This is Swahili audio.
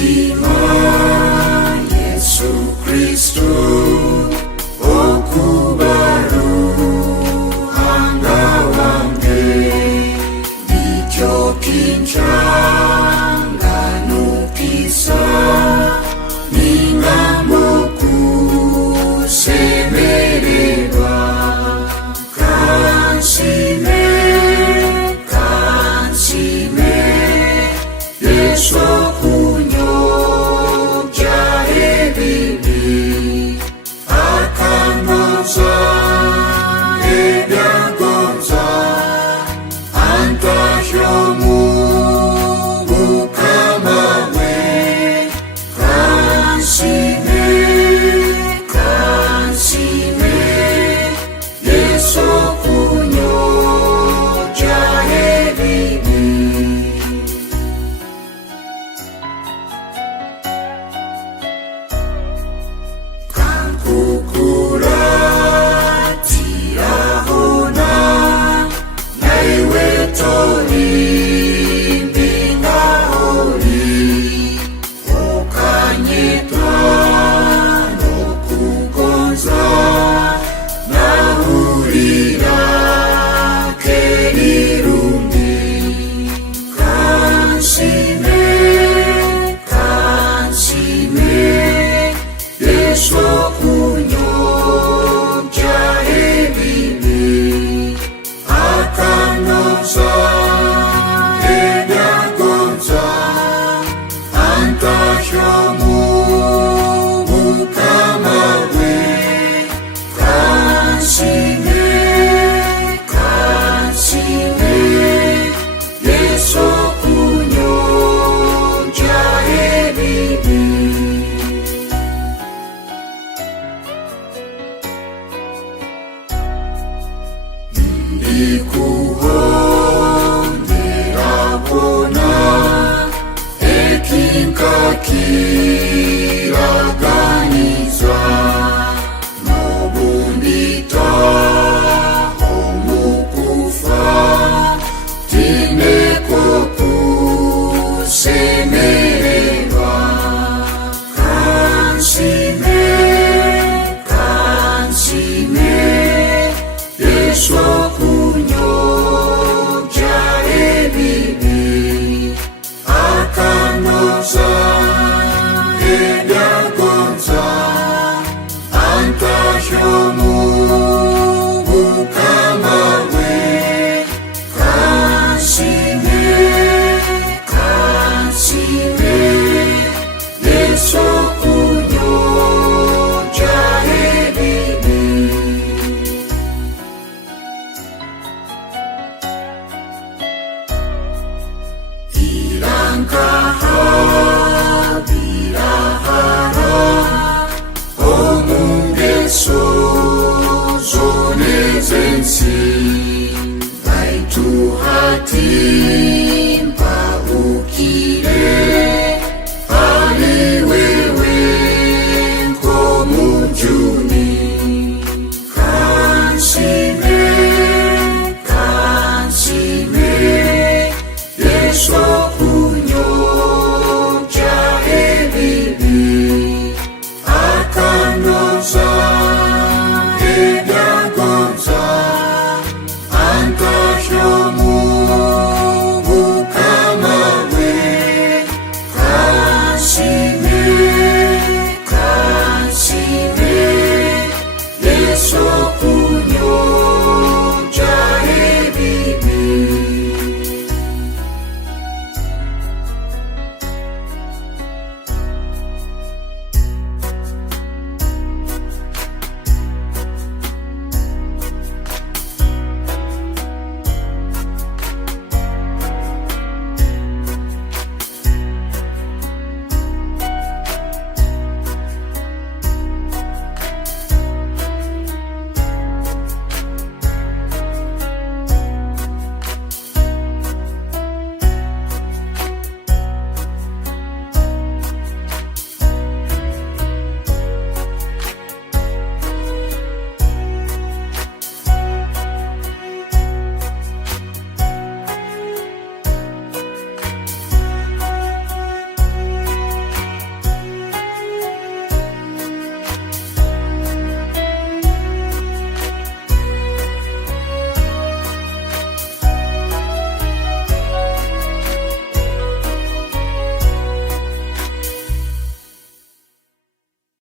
Uzima Yesu Kristo okubaruhanga wange nicyo kincanganukisa n'ingambo kusemererwa kansime Yesu okunyobya ebibi akanoza ebyagonza antahyo mu Mukama we kansime Yesu okunyobya ebibi kukuratira naiwe tolimbinga oli okanyetwa nokugonza nahurira kelirumbi kansime Yesu okunyobya ebibi akanoza ebyagonza antahyo mu Mukama we kansime Yesu okunyobya ebibi ndikuhondera bona ekinkakiraganiza nobundita omukufa tineko kusemererwa kansime Yesu okunyobya ebibi akanoza ebyagonza antahyo mu Mukama we kansime Yesu okunyobya ebibi birahara omungeso zone zensi baitu hati